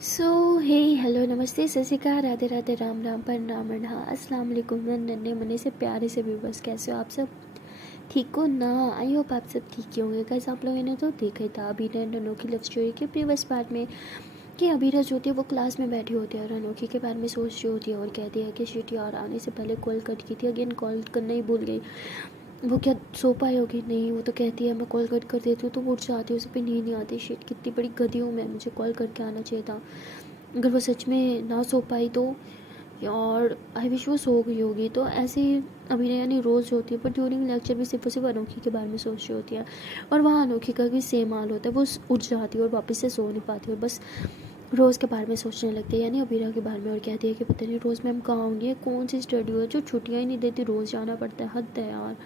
सो हे hello नमस्ते सत श्री अकाल राधे राधे राम राम प्रणाम हाँ अस्सलाम वालेकुम नन्हे मुन्ने से प्यारे से व्यूवर्स। कैसे हो आप सब? ठीक हो ना? आई होप आप सब ठीक ही होंगे। कैसे आप लोगों ने तो देखा ही था अभी अनोखी लव स्टोरी के प्रीवियस पार्ट में कि अबीरा जो होती है वो क्लास में बैठी होती है और अनोखी के बारे में सोच रही होती है और कहती है कि शिट यार आने से पहले कॉल कट की थी, अगेन कॉल करना ही भूल गई। वो क्या सो पाई होगी? नहीं, वो तो कहती है मैं कॉल कट कर देती हूँ तो वो उठ जाती है, उसे भी नींद नहीं आती। शिट कितनी बड़ी गधी हूँ मैं, मुझे कॉल करके आना चाहिए था। अगर वो सच में ना सो पाई तो यार आई विश वो सो गई होगी। तो ऐसे ही अभिनय यानी रोज़ होती है पर ड्यूरिंग लेक्चर भी सिर्फ और सिर्फ अनोखी के बारे में सोच रही होती है और वहाँ अनोखी का भी सेम हाल होता है। वो उठ जाती है और वापस से सो नहीं पाती और बस रोज़ के बारे में सोचने लगती है यानी अबीरा के बारे में और कहती है कि पता नहीं रोज़ मैम कहाँ होंगी, कौन सी स्टडी हो जो छुट्टियाँ ही नहीं देती, रोज़ जाना पड़ता है। हद है यार,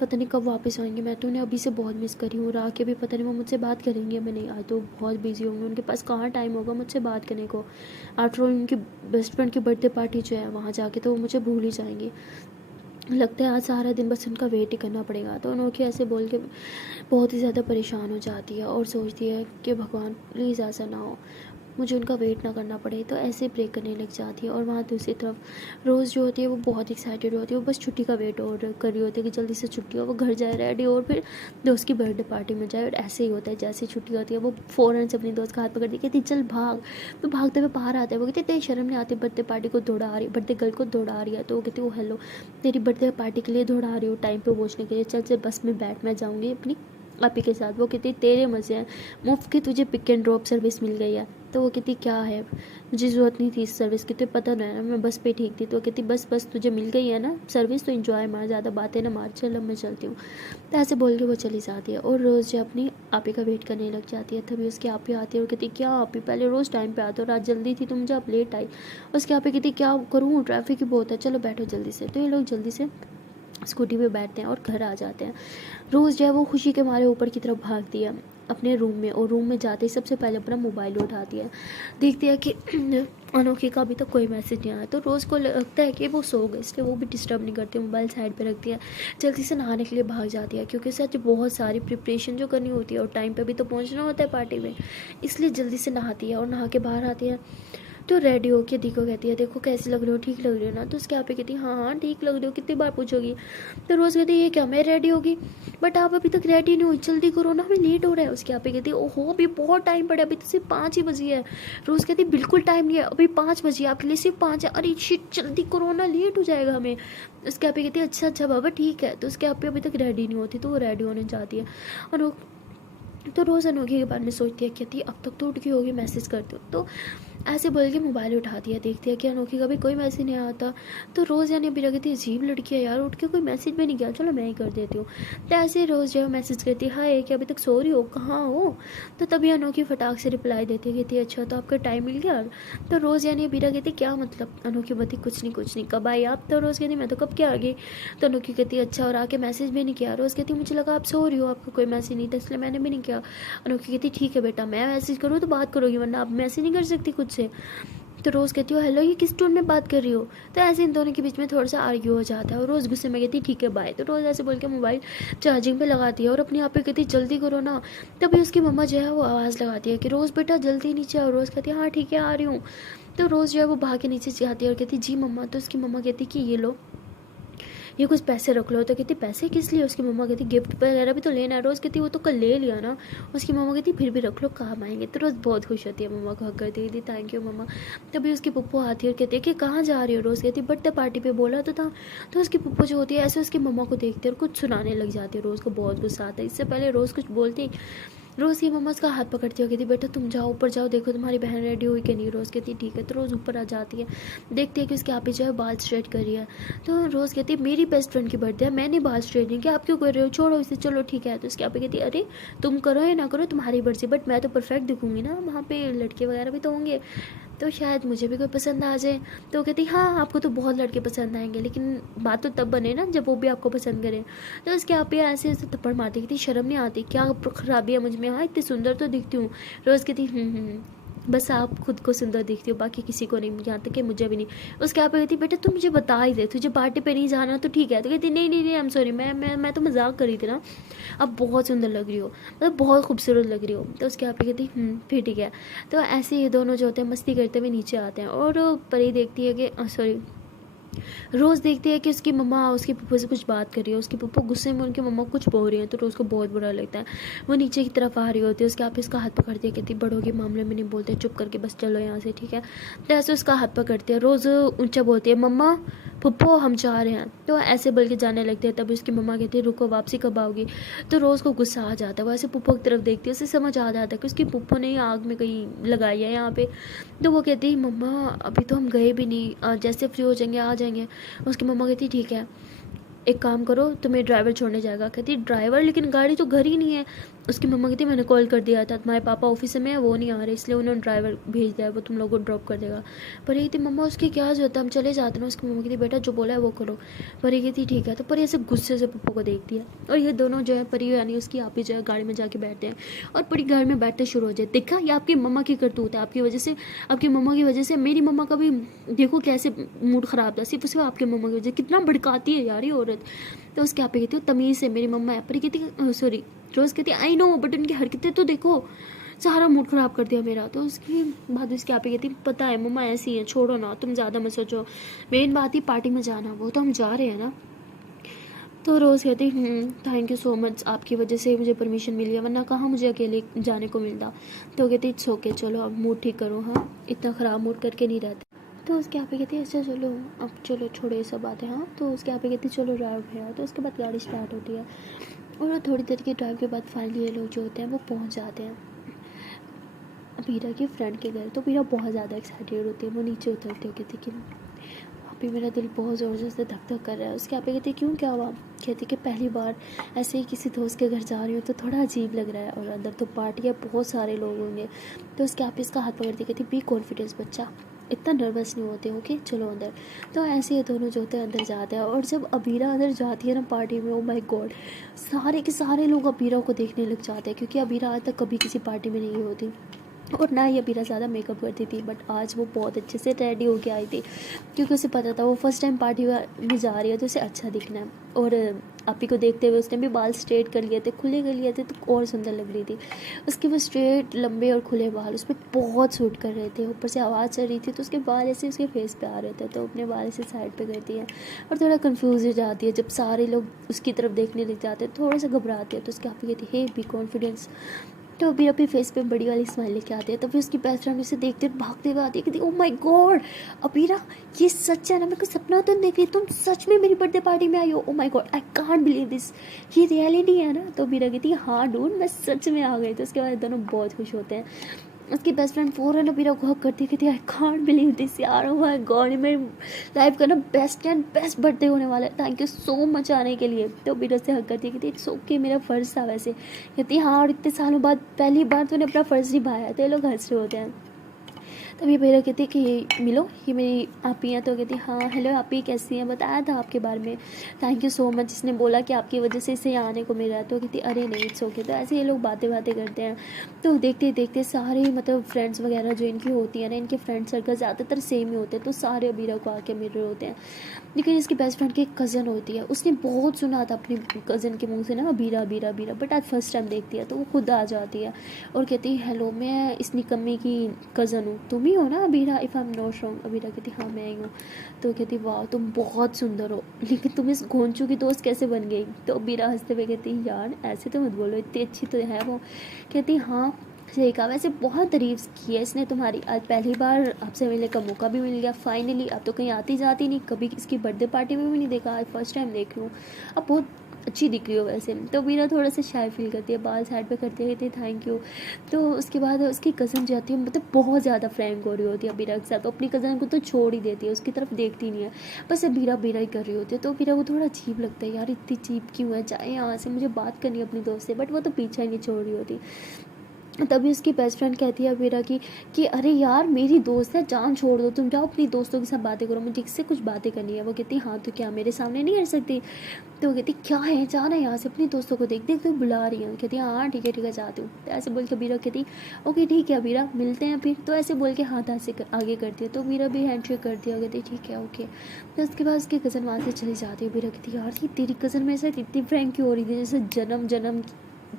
पता नहीं कब वापस आएंगे। मैं तो उन्हें अभी से बहुत मिस करी हूँ। रहा के भी पता नहीं वो मुझसे बात करेंगे। मैं नहीं, आज तो बहुत बिजी होंगे, उनके पास कहाँ टाइम होगा मुझसे बात करने को। आफ्टर ऑल उनकी बेस्ट फ्रेंड की बर्थडे पार्टी जो है वहाँ जाके तो वो मुझे भूल ही जाएंगे। लगता है आज सारा दिन बस उनका वेट ही करना पड़ेगा। तो अनोखी ऐसे बोल के बहुत ही ज़्यादा परेशान हो जाती है और सोचती है कि भगवान प्लीज़ ऐसा ना हो, मुझे उनका वेट ना करना पड़े। तो ऐसे ब्रेक करने लग जाती है और वहाँ दूसरी तरफ रोज़ जो होती है वो बहुत एक्साइटेड होती है। वो बस छुट्टी का वेट और कर रही होती है कि जल्दी से छुट्टी हो, वो घर जाए रेडी और फिर दोस्त की बर्थडे पार्टी में जाए। और ऐसे ही होता है, जैसे छुट्टी होती है वो फ़ौरन से अपनी दोस्त का हाथ पकड़ दी, कहती चल भाग। तो भागते हुए बाहर आता है। वो कहती तेरी शर्म नहीं आती, बर्थडे पार्टी को दौड़ा आ रही, बर्थडे गर्ल को दौड़ा आ रही है। तो वो कहती वो हेलो, तेरी बर्थडे पार्टी के लिए दौड़ा आ रही हूँ टाइम पे पहुँचने के लिए, चल चल बस में बैठ, मैं जाऊँगी अपनी आपी के साथ। वो कहती तेरे मज़े हैं, मुफ्त की तुझे पिक एंड ड्रॉप सर्विस मिल गई है। तो वो कहती क्या है, मुझे ज़रूरत नहीं थी इस सर्विस की, तो पता नहीं ना मैं बस पे ठीक थी। तो वो कहती बस बस तुझे मिल गई है ना सर्विस तो इन्जॉय मार, ज़्यादा बातें ना मार, चल अब मैं चलती हूँ। तो ऐसे बोल के वो चली जाती है और रोज़ जो अपनी आपी का वेट करने लग जाती है। तभी उसकी आपी आती है और कहती क्या आपी, पहले रोज़ टाइम पे आते हो, रात जल्दी थी तो मुझे आप लेट आई। उसकी आपी कहती क्या करूँ, ट्रैफिक ही बहुत है, चलो बैठो जल्दी से। तो ये लोग जल्दी से स्कूटी पे बैठते हैं और घर आ जाते हैं। रोज़ जो है वो खुशी के मारे ऊपर की तरफ भागती है अपने रूम में और रूम में जाते ही सबसे पहले अपना मोबाइल उठाती है। देखती है कि अनोखी का अभी तक कोई मैसेज नहीं आया। तो रोज़ को लगता है कि वो सो गए, इसलिए वो भी डिस्टर्ब नहीं करती, मोबाइल साइड पे रखती है। जल्दी से नहाने के लिए भाग जाती है क्योंकि सच बहुत सारी प्रिपरेशन जो करनी होती है और टाइम पे भी तो पहुंचना होता है पार्टी में, इसलिए जल्दी से नहाती है और नहा के बाहर आती है। तो रेडी होके दी को कहती है देखो कैसी लग रही हो, ठीक लग रही हो ना? तो उसके यहाँ पे कहती है हाँ हाँ ठीक लग रही हो, कितनी बार पूछोगी? तो रोज़ कहती है ये क्या मैं रेडी होगी, बट आप अभी तक रेडी नहीं हुई, जल्दी करो ना हमें लेट हो रहा है। उसके यहाँ पे कहती है ओहो अभी बहुत टाइम पड़ा, अभी तो सिर्फ 5 ही बजी है। रोज़ कहती है बिल्कुल टाइम नहीं है, अभी 5 बजी है, आपके लिए सिर्फ 5 है। अरे शिट जल्दी करो ना, लेट हो जाएगा हमें। उसके यहाँ पे कहती है अच्छा अच्छा बाबा ठीक है। तो उसके यहाँ पे अभी तक रेडी नहीं होती तो वो रेडी होने जाती है और वो तो रोज़ अनोखी के बारे में सोचती है, कहती है अब तक तो उठ गई होगी, मैसेज करती हूँ। तो ऐसे बोल के मोबाइल उठाती है, देखती है कि अनोखी का भी कोई मैसेज नहीं आता। तो रोज़ यानी अभी कहती है अजीब लड़की है यार, उठ के कोई मैसेज भी नहीं किया, चलो मैं ही कर देती हूँ। तो ऐसे रोज़ जो है मैसेज करती है हाय कि अभी तक सो रही हो, कहाँ हो? तो तभी अनोखी फटाक से रिप्लाई देती है, कहती है अच्छा तो आपका टाइम मिल गया। तो रोज़ यानी अबीरा कहती क्या मतलब? अनोखी बताती कुछ नहीं, कब आई आप? तो रोज़ कहती मैं तो कब के आ गई। तो अनोखी कहती अच्छा और आके मैसेज भी नहीं किया। रोज़ कहती मुझे लगा आप सो रही हो, आपका कोई मैसेज नहीं था इसलिए मैंने भी नहीं किया। अनोखी कहती ठीक है बेटा, मैं मैसेज करूँ तो बात करोगी वरना आप मैसेज नहीं कर सकती खुद से। तो रोज़ कहती हो हेलो ये किस टोन में बात कर रही हो? तो ऐसे इन दोनों के बीच में थोड़ा सा आर्ग्यू हो जाता है और रोज़ गुस्से में कहती ठीक है बाय। तो रोज़ ऐसे बोल के मोबाइल चार्जिंग पे लगाती है और अपनी आप पे कहती जल्दी करो ना। तभी उसकी मम्मा जो है वो आवाज़ लगाती है कि रोज़ बेटा जल्दी नीचे आओ। रोज़ कहती है हाँ ठीक है आ रही हूँ। तो रोज़ जो है वो भाग के नीचे जाती है और कहती जी मम्मा। तो उसकी मम्मा कहती कि ये लो ये कुछ पैसे रख लो। तो कहती पैसे किस लिए? उसकी मम्मा कहती गिफ्ट वगैरह भी तो लेना है। रोज़ कहती वो तो कल ले लिया ना। उसकी मम्मा कहती फिर भी रख लो काम आएंगे। तो रोज़ बहुत खुश होती है, मम्मा को हक करती कहती थैंक यू मम्मा। तभी उसकी पप्पू आती है और कहती है कि कहाँ जा रही हो? रोज़ कहती बर्थडे पार्टी पे बोला तो था। तो उसकी पप्पू जो होती है ऐसे उसकी मम्मा को देखती है और कुछ सुनाने लग जाती है। रोज़ को बहुत गुस्सा आता है। इससे पहले रोज़ कुछ बोलती रोज़ की मम्मा उसका हाथ पकड़ती हो, कहती बेटा तुम जाओ ऊपर जाओ, देखो तुम्हारी बहन रेडी हुई कि नहीं। रोज़ कहती ठीक है। तो रोज़ ऊपर आ जाती है, देखती है कि उसके आप ही जो है बाल स्ट्रेट कर रही है। तो रोज़ कहती है मेरी बेस्ट फ्रेंड की बर्थडे है, मैंने बाल स्ट्रेट नहीं किया, आप क्यों कर रहे हो, छोड़ो इसे, चलो ठीक है। तो उसके आप ही कहती है अरे तुम करो या ना करो तुम्हारी मर्जी, बट मैं तो परफेक्ट दिखूंगी ना, वहाँ पे लड़के वगैरह भी तो होंगे तो शायद मुझे भी कोई पसंद आ जाए। तो वो कहती हाँ आपको तो बहुत लड़के पसंद आएंगे लेकिन बात तो तब बने ना जब वो भी आपको पसंद करे। तो उसके आप ही ऐसे ऐसे थप्पड़ मारती, कहती शर्म नहीं आती क्या खराबी है मुझ में, हाँ इतनी सुंदर तो दिखती हूँ। रोज़ कहती बस आप खुद को सुंदर दिखती हो, बाकी किसी को नहीं, यहाँ तक कि मुझे भी नहीं। उसके आप कहती बेटा तू मुझे बता ही दे, तुझे पार्टी पे नहीं जाना तो ठीक है। तो कहती नहीं नहीं नहीं, आई एम सॉरी, मैं तो मजाक कर रही थी ना, अब बहुत सुंदर लग रही हो, मतलब बहुत खूबसूरत लग रही हो। तो उसके आप कहती फिर ठीक है। तो ऐसे ये दोनों जो होते हैं मस्ती करते हुए नीचे आते हैं, और परी देखती है कि सॉरी, रोज़ देखती है कि उसकी मम्मा उसके पप्पो से कुछ बात कर रही है, उसके पप्पो गुस्से में उनकी मम्मा कुछ बोल रही है, तो रोज़ को बहुत बुरा लगता है। वो नीचे की तरफ आ रही होती है, उसके आप इसका हाथ पकड़ती है, कहती बड़ों के मामले में नहीं बोलते, चुप करके बस चलो यहाँ से, ठीक है। तो ऐसे उसका हाथ पकड़ती है, रोज़ ऊंचा बोलती है मम्मा पप्पो हम जा रहे हैं, तो ऐसे बोल के जाने लगते हैं। तब उसकी मम्मा कहती है रुको वापसी कब आओगी। तो रोज़ को गुस्सा आ जाता है, वो ऐसे पप्पो की तरफ देखती है, उसे समझ आ जाता है कि उसकी पप्पो ने आग में कहीं लगाई है यहाँ पे। तो वो कहती है मम्मा अभी तो हम गए भी नहीं, जैसे फ्री हो जाएंगे आ जाएंगे। उसकी मम्मा कहती ठीक है, एक काम करो तुम्हें ड्राइवर छोड़ने जाएगा। कहती ड्राइवर, लेकिन गाड़ी तो घर ही नहीं है। उसकी मम्मा कहती मैंने कॉल कर दिया था, तुम्हारे पापा ऑफिस में है, वो नहीं आ रहे, इसलिए उन्होंने ड्राइवर भेज दिया है, वो तुम लोगों को ड्रॉप कर देगा। पर ये कहती मम्मा उसकी क्या जरूरत है, हम चले जाते ना। उसकी मम्मा कहती बेटा जो बोला है वो करो। परी कहती ठीक है। तो परी ऐसे गुस्से से पप्पो को देखती है, और ये दोनों जो है परी यानी उसकी आप ही जो है गाड़ी में जाके बैठते हैं, और परी घर में बैठते शुरू हो जाए। देखा ये आपकी मम्मा की करतूत है, आपकी वजह से, आपकी मम्मा की वजह से मेरी मम्मा का भी देखो कैसे मूड ख़राब था, सिर्फ आपके मम्मा की वजह, कितना भड़काती है यार ये औरत। तो उसके आप कहती हो तमीज़ से मेरी मम्मा है। पर कहती सॉरी, रोज़ कहती आई नो, बट उनकी हरकतें तो देखो, सारा मूड ख़राब कर दिया मेरा। तो उसकी बात उसके आप कहती पता है मम्मा ऐसी है, छोड़ो ना, तुम ज़्यादा मत सोचो, मेन बात ही पार्टी में जाना, वो तो हम जा रहे हैं ना। तो रोज़ कहती थैंक यू सो मच, आपकी वजह से मुझे परमिशन मिली है, वरना कहाँ मुझे अकेले जाने को मिलता। तो कहती इट्स ओके, चलो अब मूड ठीक करो, हाँ इतना ख़राब मूड करके नहीं रहते। तो उसके यहाँ पे कहती है अच्छा चलो अब चलो छोड़ो ये सब बातें, हाँ। तो उसके यहाँ पे कहती चलो ड्राइव भैया। तो उसके बाद गाड़ी स्टार्ट होती है, और थोड़ी देर की ड्राइव के बाद फाइनली ये लोग जो होते हैं वो पहुँच जाते हैं बीरा की फ्रेंड के घर। तो बीरा बहुत ज़्यादा एक्साइटेड होती है, वो नीचे उतरती है, कहती कि अभी मेरा दिल बहुत ज़ोर से धक धक कर रहा है। उसके यहाँ पे कहती क्यों क्या हुआ। कहती कि पहली बार ऐसे ही किसी दोस्त के घर जा रही हूँ तो थोड़ा अजीब लग रहा है, और अंदर तो पार्टी है, बहुत सारे लोग होंगे। तो उसके यहाँ पे इसका हाथ पकड़ती कहती बी कॉन्फिडेंस बच्चा, इतना नर्वस नहीं होते, ओके चलो अंदर। तो ऐसे ये दोनों जो होते हैं अंदर जाते हैं, और जब अबीरा अंदर जाती है ना पार्टी में, ओ माय गॉड, सारे के सारे लोग अबीरा को देखने लग जाते हैं, क्योंकि अबीरा आज तक कभी किसी पार्टी में नहीं होती, और ना ही अबीरा ज़्यादा मेकअप करती थी। बट आज वो बहुत अच्छे से रेडी होके आई थी, क्योंकि उसे पता था वो फर्स्ट टाइम पार्टी में जा रही है, तो उसे अच्छा दिखना है। और आपी को देखते हुए उसने भी बाल स्ट्रेट कर लिए थे, खुले कर लिए थे, तो और सुंदर लग रही थी। उसके वो स्ट्रेट लंबे और खुले बाल उस पर बहुत सूट कर रहे थे, ऊपर से आवाज़ चल रही थी, तो उसके बाल ऐसे उसके फेस पे आ रहे थे, तो अपने बाल ऐसे साइड पे करती है, और थोड़ा कंफ्यूज हो जाती है जब सारे लोग उसकी तरफ देखने लग जाते हैं, थोड़ा सा घबराती है। तो उसकी आपी कहती है हे बी कॉन्फिडेंस। तो अभी अपने फेस पे बड़ी वाली स्माइल लेके आती है। तभी उसकी बेस्ट फ्रेंड उसे देखते भागते हुए आती है, कहती ओ माय गॉड अबीरा ये सच है ना, मेरे को सपना तो नहीं देख रही, तुम सच में मेरी बर्थडे पार्टी में आई हो, oh my God I can't believe this, ये रियलिटी है ना। तो अबीरा कहती है हाँ डूड मैं सच में आ गई। तो उसके बाद दोनों बहुत खुश होते हैं। उसकी बेस्ट फ्रेंड फ़ौरन अबीरा को हक करती कहती आई कांट बिलीव दिस यार, ओ माय गॉड ये मेरी लाइफ का ना बेस्ट एंड बेस्ट बर्थडे होने वाला है, थैंक यू सो मच आने के लिए। तो अबीरा से हक करती कहती इट्स ओके मेरा फ़र्ज़ था वैसे। कहती हाँ, और इतने सालों बाद पहली बार तूने अपना फ़र्ज़ निभाया। तो ये लोग हंस रहे होते हैं। तभी अबीरा कहती कि मिलो ये मेरी आपी हैं। तो कहती हाँ हेलो आपी कैसी हैं, बताया था आपके बारे में, थैंक यू सो मच, इसने बोला कि आपकी वजह से इसे यहाँ आने को मिल रहा है। तो कहती अरे नहीं इट्स ओके। तो ऐसे ये लोग बातें करते हैं। तो देखते देखते सारे मतलब फ्रेंड्स वगैरह जो इनकी होती है ना, इनके फ्रेंड सर्कल ज़्यादातर सेम ही होते हैं, तो सारे अबीरा को आके मिल रहे होते हैं। लेकिन इसकी बेस्ट फ्रेंड की एक कज़न होती है, उसने बहुत सुना था अपनी कज़न के मुंह से ना अबीरा अबीरा अबीरा, बट आज फर्स्ट टाइम देखती है, तो वो खुद आ जाती है और कहती है हेलो मैं इस निकम्मी की कज़न हूँ, तुम ही हो ना Abira, if I am not wrong. Abira कहती हाँ मैं ही हूँ। तो कहती वाह तुम बहुत सुंदर हो, लेकिन तुम इस गोंचू की दोस्त कैसे बन गई। तो अबीरा हंसते हुए कहती यार ऐसे तो मत बोलो, इतनी अच्छी तो है वो। कहती हाँ सही कहा, वैसे बहुत तारीफ की है इसने तुम्हारी, आज पहली बार आपसे मिलने का मौका भी मिल गया फाइनली। अब तो कहीं आती जाती नहीं, कभी इसकी बर्थडे पार्टी में भी नहीं देखा, आज फर्स्ट टाइम देख रही हूँ, अब बहुत अच्छी दिख रही हो वैसे। तो मीरा थोड़ा सा शाय फील करती है, बाल साइड पे करती रहती है थैंक यू। तो उसके बाद उसकी कज़न जाती है, मतलब बहुत ज़्यादा फ्रैंक हो रही होती है बीरा के साथ, तो अपनी कज़न को तो छोड़ ही देती है, उसकी तरफ देखती नहीं है, बस बीरा बीरा ही कर रही होती है। तो बीरा को थोड़ा अजीब लगता है यार इतनी चीप क्यों है, चाहे यहाँ से मुझे बात करनी है अपनी दोस्त से, बट वो तो पीछा ही नहीं छोड़ रही होती। तभी उसकी बेस्ट फ्रेंड कहती है अबीरा की कि अरे यार मेरी दोस्त है, जान छोड़ दो, तुम जाओ अपनी दोस्तों के साथ बातें करो, मुझे इससे कुछ बातें करनी है। वो कहती हाँ तो क्या मेरे सामने नहीं कर सकती? तो वो कहती क्या है, जाना यहाँ से, अपनी दोस्तों को देख देख तो बुला रही हूँ। कहती हाँ ठीक है जाती हूँ। तो ऐसे बोल के अबीरा कहती ओके ठीक है अबीरा मिलते हैं फिर। तो ऐसे बोल के हाथ हाथ से आगे करती है, तो अबीरा भी हैंड शेक कर दिया, कहती ठीक है ओके। तो उसके बाद उसकी कज़न वहाँ से चली जाती है। अबीरा कहती यार ये तेरी कज़न मेरे साथ इतनी फ्रैंक क्यों हो रही थी, जैसे जन्म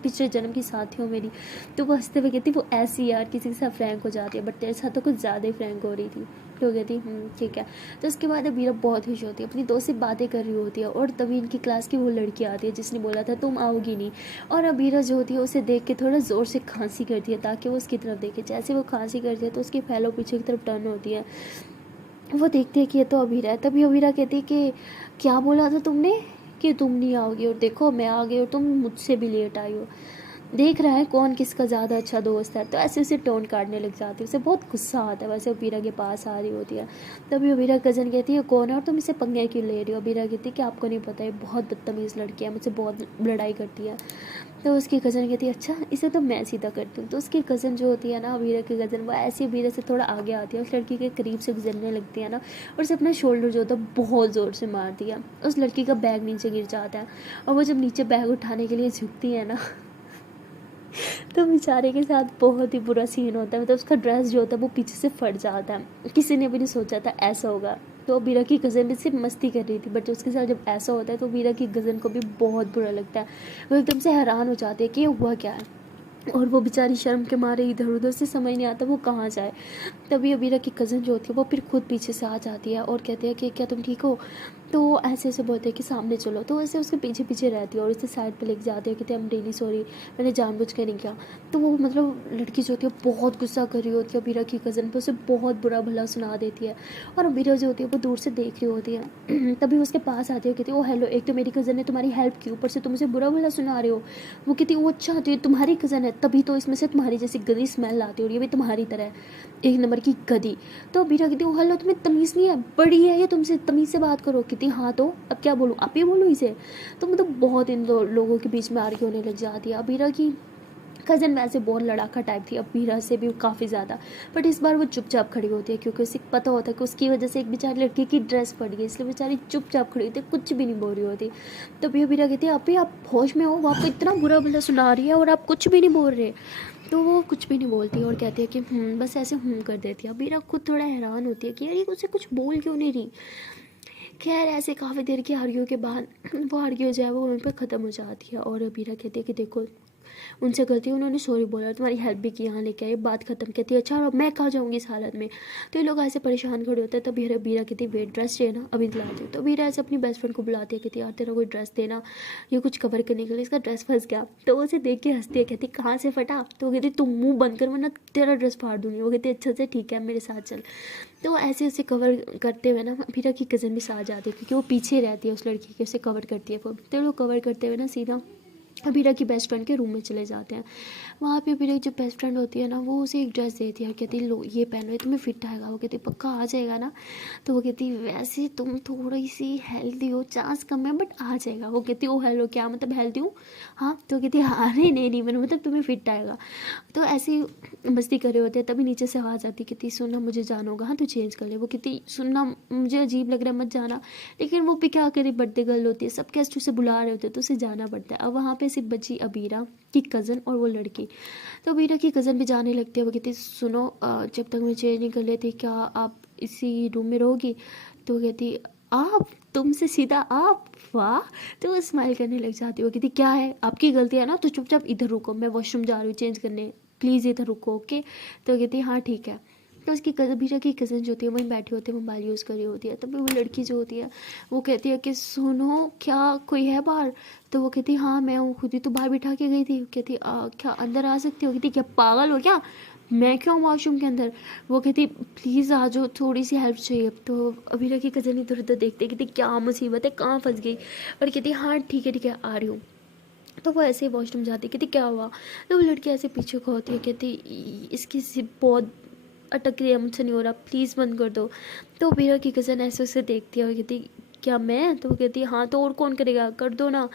पिछले जन्म की साथी हो मेरी। तो वो हंसते हुए कहती वो ऐसी यार किसी के साथ फ्रैंक हो जाती है, बट तेरे साथ तो कुछ ज़्यादा ही फ्रैंक हो रही थी। तो कहती ठीक है। तो उसके बाद अबीरा बहुत खुश होती है, अपनी दोस्त से बातें कर रही होती है, और तभी इनकी क्लास की वो लड़की आती है जिसने बोला था तुम आओगी नहीं। और अबीरा जो होती है उसे देख के थोड़ा ज़ोर से खांसी करती है ताकि वो उसकी तरफ देखे। जैसे वो खांसी करती है तो उसकी फैलो पीछे की तरफ टर्न होती है। वो देखते हैं कि ये तो अबीरा है। तभी अबीरा कहती है कि क्या बोला था तुमने कि तुम नहीं आओगी, और देखो मैं आ गई और तुम मुझसे भी लेट आई हो। देख रहा है कौन किसका ज़्यादा अच्छा दोस्त है। तो ऐसे उसे टोन काटने लग जाती है, उसे बहुत गुस्सा आता है। वैसे अबीरा के पास आ रही होती है। तभी अबीरा कज़न कहती है कौन है और तुम इसे पंगे क्यों ले रही हो? अबीरा कहती है कि आपको नहीं पता है, बहुत बदतमीज़ लड़की है, मुझसे बहुत लड़ाई करती है। तो उसकी कज़न कहती है अच्छा इसे तो मैं सीधा करती हूँ। तो उसकी कज़न जो होती है ना, अबीरा की कज़न, वो ऐसी अबीरा से थोड़ा आगे आती है, उस लड़की के करीब से गुजरने लगती है ना, और उसे अपना शोल्डर जो होता है बहुत ज़ोर से मार दिया। उस लड़की का बैग नीचे गिर जाता है, और वो जब नीचे बैग उठाने के लिए झुकती है ना तो बेचारे के साथ बहुत ही बुरा सीन होता है। मतलब उसका ड्रेस जो होता है वो पीछे से फट जाता है। किसी ने भी नहीं सोचा था ऐसा होगा। तो बीरा की कज़न भी सिर्फ मस्ती कर रही थी, बट उसके साथ जब ऐसा होता है तो बीरा की कज़न को भी बहुत बुरा लगता है। वो एकदम से हैरान हो जाती है कि ये हुआ क्या है, और वो बेचारी शर्म के मारे इधर उधर से समझ नहीं आता वो कहाँ जाए। तभी अबीरा की कज़न जो होती है वो फिर खुद पीछे से आ जाती है और कहती है कि क्या तुम ठीक हो? तो वो ऐसे ऐसे बोलते हैं कि सामने चलो। तो ऐसे उसके पीछे पीछे रहती है और उसे साइड पे लेके जाती है, कहते हैं आई एम रियली सॉरी, मैंने जानबूझ के नहीं किया। तो वो मतलब लड़की जो होती है बहुत गुस्सा कर रही होती है अबीरा की कज़न पर, उसे बहुत बुरा भला सुना देती है। और अबीरा जो होती है वो दूर से देख रही होती है। तभी उसके पास आती है, कहती है ओ हेलो, एक तो मेरी कज़न ने तुम्हारी हेल्प की, ऊपर से तुम उसे बुरा भला सुना रहे हो। वो कहती है वो अच्छा तो ये तुम्हारी कज़न है, तभी तो इसमें से तुम्हारी जैसी गंदी स्मेल आती है, और ये भी तुम्हारी तरह है, एक नंबर की गधी। तो अबीरा कहती है हेलो तुम्हें तमीज़ नहीं है, बड़ी है ये, तुमसे तमीज़ से बात करो। कहती हाँ तो अब क्या बोलूँ, आप ही बोलो इसे। तो मतलब बहुत इन लोगों के बीच में आर्ग्यू होने लग जाती है। अबीरा की कज़न वैसे बहुत लड़ाका टाइप थी, अबीरा से भी काफ़ी ज़्यादा, बट इस बार वो चुपचाप खड़ी होती है क्योंकि उसे पता होता है कि उसकी वजह से एक बेचारी लड़की की ड्रेस फट गई, इसलिए बेचारी चुपचाप खड़ी होती है, कुछ भी नहीं बोल रही होती। तो भी अबीरा कहती है अभी आप होश में हो, वो आपको इतना बुरा भला सुना रही है और आप कुछ भी नहीं बोल रहे। तो वो कुछ भी नहीं बोलती और कहती है कि बस ऐसे कर देती है। अबीरा खुद थोड़ा हैरान होती है कि यार ये उसे कुछ बोल क्यों नहीं रही। खैर ऐसे काफ़ी देर की आर्ग्यू के बाद वो आर्ग्यू जो है वो वहीं पर ख़त्म हो जाती है, और अबीरा कहती है कि देखो उनसे गलती, उन्होंने सॉरी बोला, तुम्हारी हेल्प भी की, यहाँ लेके आए, बात खत्म। कहती है अच्छा अब मैं कहाँ जाऊँगी इस हालत में। तो ये लोग ऐसे परेशान खड़े होते हैं। तब बीरा कहती है वेट ड्रेस चाहिए ना, अभी दिलाती हूँ। तो बीरा ऐसे अपनी बेस्ट फ्रेंड को बुलाती है, कहती है यार तेरा कोई ड्रेस देना, ये कुछ कवर करने के लिए, इसका ड्रेस फंस गया। तो वो उसे देख के हंसती है, कहती कहाँ से फटा? तो वो कहती तुम मुँह बंद कर वरना तेरा ड्रेस फाड़ दूँगी। वो कहती अच्छा से ठीक है मेरे साथ चल। तो ऐसे उसे कवर करते हुए ना बीरा की कज़न भी साथ जाती है, क्योंकि वो पीछे रहती है उस लड़की के, उसे कवर करती है वो। तो लोग कवर करते हुए ना सीधा अबीरा की बेस्ट फ्रेंड के रूम में चले जाते हैं। वहाँ पे अबीरा की जो बेस्ट फ्रेंड होती है ना, वो उसे एक ड्रेस देती है और कहती है लो ये पहनो, ये तुम्हें फिट आएगा। वो कहती पक्का आ जाएगा ना? तो वो कहती वैसे तुम थोड़ी सी हेल्दी हो, चांस कम है बट आ जाएगा। वो कहती ओ हेलो क्या मतलब हेल्दी हूँ? हाँ। तो कहती हाँ नहीं मैंने मतलब तुम्हें फिट आएगा। तो ऐसी मस्ती कर रहे होते हैं, तभी नीचे से आवाज़ आती, कहती सुनना मुझे जाना होगा, हाँ तो चेंज कर ले। वो कहती सुनना मुझे अजीब लग रहा है मत जाना, लेकिन वो भी क्या करे, बर्थडे गर्ल होती है, सब गेस्ट उसे बुला रहे होते हैं तो उसे जाना पड़ता है। अब वहाँ पे सिर्फ बची अबीरा की कज़न और वो लड़की। तो अबीरा की कज़न भी जाने लगती है। वो कहती सुनो जब तक मैं चेंज नहीं कर लेती क्या आप इसी रूम में रहोगी? तो वो कहती आप, तुमसे सीधा आप, वाह। तो वो स्माइल करने लग जाती है। वो कहती क्या है आपकी गलती है ना, तो चुपचाप इधर रुको, मैं वॉशरूम जा रही हूँ चेंज करने, प्लीज़ इधर रुको ओके। तो वो कहती हाँ ठीक है। तो उसकी अबीरा की कज़न जो होती है वहीं बैठी होती है, मोबाइल यूज़ कर रही होती है। तभी वो लड़की जो होती है वो कहती है कि सुनो क्या कोई है बाहर? तो वो कहती हाँ मैं हूँ, खुद ही तो बाहर बिठा के गई थी। कहती क्या अंदर आ सकती हो? कहती क्या पागल हो क्या, मैं क्यों वॉशरूम के अंदर? वो कहती प्लीज़ आ जाओ, थोड़ी सी हेल्प चाहिए। तो अबीरा की कज़न इधर उधर देखते कहती क्या मुसीबत है, कहाँ फंस गई? और कहती हाँ ठीक है आ रही हूँ। तो वो ऐसे ही वॉशरूम जाती, कहती क्या हुआ? तो वो लड़की ऐसे पीछे को होती है, कहती इसकी जिप बहुत अटक रही है, मुझसे नहीं हो रहा, प्लीज़ बंद कर दो। तो अबीरा की कज़न ऐसे उसे देखती है और कहती क्या मैं? तो वो कहती हाँ तो और कौन करेगा, कर दो ना।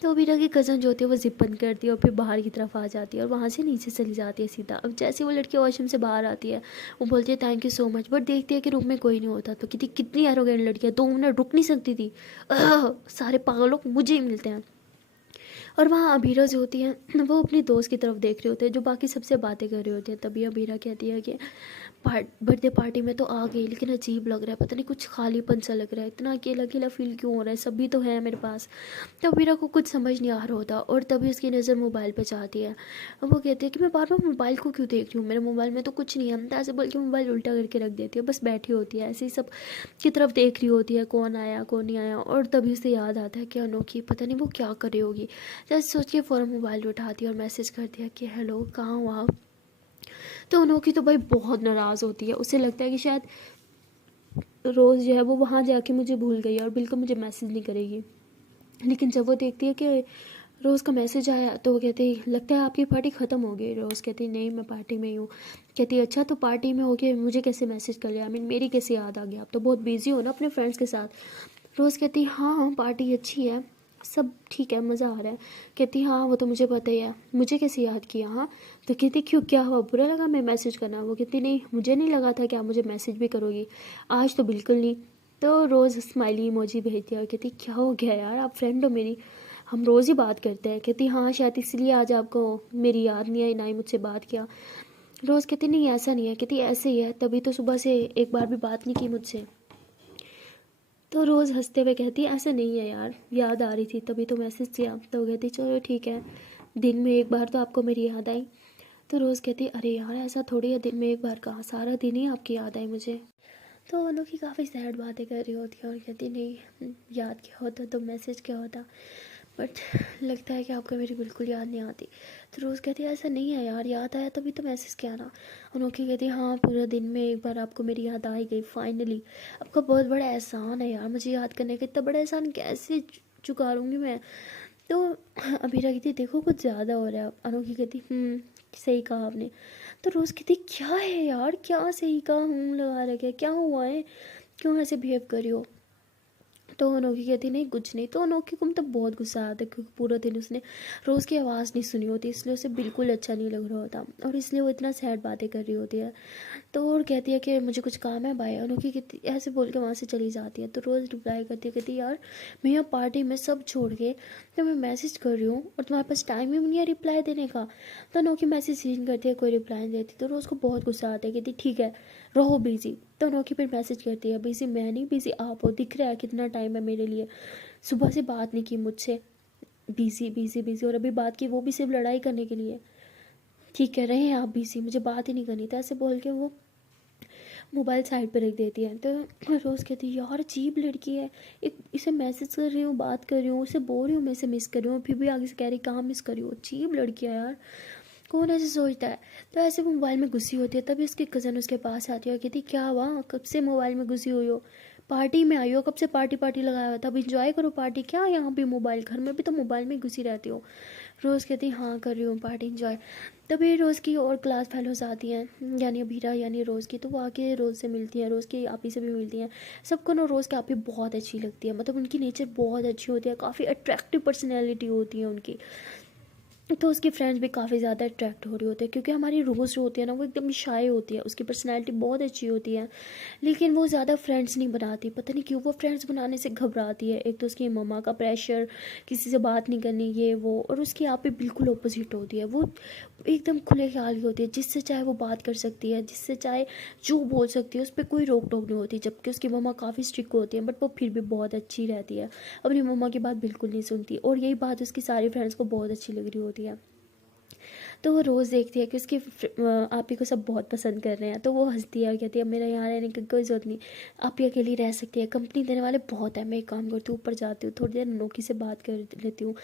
तो अबीरा की कज़न जो होती है वो ज़िप बंद करती है और फिर बाहर की तरफ आ जाती है और वहाँ से नीचे चली जाती है सीधा। अब जैसे वो लड़की वॉशरूम से बाहर आती है वो बोलती है thank you so much, but देखती है कि रूम में कोई नहीं होता। तो कितनी एरोगेंट लड़की है, 2 मिनट रुक नहीं सकती थी। सारे पागलों मुझे ही मिलते हैं। और वहाँ अबीरा जो होती है वो अपनी दोस्त की तरफ देख रही होती है जो बाकी सबसे बातें कर रही होती है। तभी अबीरा कहती है कि बर्थडे पार्टी में तो आ गई लेकिन अजीब लग रहा है, पता नहीं कुछ खालीपन सा लग रहा है, इतना अकेला अकेला फील क्यों हो रहा है, सभी तो है मेरे पास। तो अबीरा को कुछ समझ नहीं आ रहा होता और तभी उसकी नज़र मोबाइल पे जाती है। वो कहती है कि मैं बार बार मोबाइल को क्यों देख रही हूँ, मेरे मोबाइल में तो कुछ नहीं है। ऐसे बोल के मोबाइल उल्टा करके रख देती है, बस बैठी होती है ऐसे ही सब की तरफ देख रही होती है कौन आया कौन नहीं आया। और तभी उसे याद आता है कि अनोखी पता नहीं वो क्या कर रही होगी। जैसे सोच के फ़ौरन मोबाइल उठाती है और मैसेज करती है कि हेलो कहाँ हो आप। तो अनोखी तो भाई बहुत नाराज़ होती है, उसे लगता है कि शायद रोज़ जो है वो वहाँ जाके मुझे भूल गई और बिल्कुल मुझे मैसेज नहीं करेगी। लेकिन जब वो देखती है कि रोज़ का मैसेज आया तो वो कहती लगता है आपकी पार्टी ख़त्म हो गई। रोज़ कहती नहीं मैं पार्टी में ही हूँ। कहती अच्छा तो पार्टी में हो के मुझे कैसे मैसेज कर लिया, मेरी कैसे याद आ गया, आप तो बहुत बिजी हो ना अपने फ्रेंड्स के साथ। रोज़ कहती हाँ पार्टी अच्छी है, सब ठीक है, मज़ा आ रहा है। कहती हाँ वो तो मुझे पता ही है, मुझे कैसे याद किया। हाँ तो कहती क्यों, क्या हुआ, बुरा लगा मैं मैसेज करना। वो कहती नहीं मुझे नहीं लगा था कि आप मुझे मैसेज भी करोगी, आज तो बिल्कुल नहीं। तो रोज़ स्माइली इमोजी भेजती है और कहती क्या हो गया यार, आप फ्रेंड हो मेरी, हम रोज़ ही बात करते हैं। कहती हाँ शायद इसलिए आज आपको मेरी याद नहीं आई, ना ही मुझसे बात किया। रोज़ कहती नहीं ऐसा नहीं है। कहती ऐसे ही है, तभी तो सुबह से एक बार भी बात नहीं की मुझसे। तो रोज़ हंसते हुए कहती ऐसा नहीं है यार, याद आ रही थी तभी तो मैसेज किया। तो कहती चलो ठीक है, दिन में एक बार तो आपको मेरी याद आई। तो रोज़ कहती अरे यार ऐसा थोड़ी है, दिन में एक बार कहाँ, सारा दिन ही आपकी याद आई मुझे। तो अनोखी काफ़ी सैड बातें कर रही होती है और कहती नहीं याद क्या होता तो मैसेज क्या होता, बट लगता है कि आपको मेरी बिल्कुल याद नहीं आती। तो रोज़ कहती है ऐसा नहीं है यार, याद आया तभी तो मैसेज किया ना। अनोखी कहती है हाँ पूरा दिन में एक बार आपको मेरी याद आ ही गई फाइनली, आपका बहुत बड़ा एहसान है यार मुझे याद करने का, इतना बड़ा एहसान कैसे चुकारूँगी मैं। तो अबीरा कहती देखो कुछ ज़्यादा हो रहा है। अनोखी कहती सही कहा आपने। तो रोज़ कहती क्या है यार, क्या सही कहा लगा रखा है, क्या हुआ है, क्यों ऐसे बिहेव कर रही हो। तो अनोखी कहती नहीं कुछ नहीं। तो अनोखी को मतलब बहुत गुस्सा आता है क्योंकि पूरा दिन उसने रोज़ की आवाज़ नहीं सुनी होती, इसलिए उसे बिल्कुल अच्छा नहीं लग रहा होता और इसलिए वो इतना सैड बातें कर रही होती है। तो और कहती है कि मुझे कुछ काम है बाय। अनोखी कहती ऐसे बोल के वहाँ से चली जाती है। तो रोज़ रिप्लाई करती है, कहती यार मैं यहाँ पार्टी में सब छोड़ के तो मैं मैसेज कर रही हूँ और तुम्हारे पास टाइम ही नहीं है रिप्लाई देने का। तो अनोखी मैसेज सीन करती है, कोई रिप्लाई नहीं देती। तो रोज़ को बहुत गुस्सा आता है, कहती ठीक है रहो बिजी। तो अनोखी फिर मैसेज करती है बिजी मैं नहीं, बिजी आप हो, दिख रहा है कितना टाइम है मेरे लिए, सुबह से बात नहीं की मुझसे, बिजी बिजी बिजी, और अभी बात की वो भी सिर्फ लड़ाई करने के लिए। ठीक है रहे हैं आप बिजी, मुझे बात ही नहीं करनी। तो ऐसे बोल के वो मोबाइल साइड पे रख देती है। तो रोज़ कहती है यार अजीब लड़की है, एक इसे मैसेज कर रही हूँ बात कर रही हूँ उसे बोल रही हूँ मैं इसे मिस कर रही हूँ, फिर भी आगे से कह रही कहाँ मिस कर रही हूँ, अजीब लड़की है यार, कौन ऐसे सोचता है। तो ऐसे वो मोबाइल में घुसी होती है। तभी उसकी कज़न उसके पास आती है और कहती क्या हुआ, कब से मोबाइल में घुसी हुई हो, पार्टी में आई हो, कब से पार्टी पार्टी लगाया हुआ था, अब इंजॉय करो पार्टी, क्या यहाँ भी मोबाइल, घर में भी तो मोबाइल में घुसी रहती हो। रोज़ कहती हाँ कर रही हूँ पार्टी इंजॉय। तभी रोज़ की और क्लास फेलोज आती हैं यानी अभीरा यानी रोज़ की, तो वो आके रोज़ से मिलती हैं, रोज़ की आपी से भी मिलती हैं। सबको ना रोज़ की आपी बहुत अच्छी लगती है, मतलब उनकी नेचर बहुत अच्छी होती है, काफ़ी अट्रैक्टिव पर्सनैलिटी होती है उनकी। तो उसकी फ्रेंड्स भी काफ़ी ज़्यादा अट्रैक्ट हो रही होती है क्योंकि हमारी रोज़ जो होती है ना वो एकदम शाय होती है, उसकी पर्सनैलिटी बहुत अच्छी होती है लेकिन वो ज़्यादा फ्रेंड्स नहीं बनाती, पता नहीं क्यों वो फ्रेंड्स बनाने से घबराती है। एक तो उसकी मम्मा का प्रेशर, किसी से बात नहीं करनी ये वो, और उसकी आप भी बिल्कुल अपोजिट होती है, वो एकदम खुले ख्याल की होती है, जिससे चाहे वो बात कर सकती है, जिससे चाहे जो बोल सकती है, उस पर कोई रोक टोक नहीं होती। जबकि उसकी मम्मा काफ़ी स्ट्रिक्ट होती है बट वो फिर भी बहुत अच्छी रहती है, अपनी मम्मा की बात बिल्कुल नहीं सुनती, और यही बात उसकी सारी फ्रेंड्स को बहुत अच्छी लग रही होती है। तो वो रोज़ देखती है कि उसकी आप ही को सब बहुत पसंद कर रहे हैं, तो वो हंसती है और कहती है मेरा यहाँ रहने की कोई ज़रूरत नहीं, आप ही अकेली रह सकती है, कंपनी देने वाले बहुत है, मैं एक काम करती हूँ ऊपर जाती हूँ थोड़ी देर नोकी से बात कर लेती हूँ,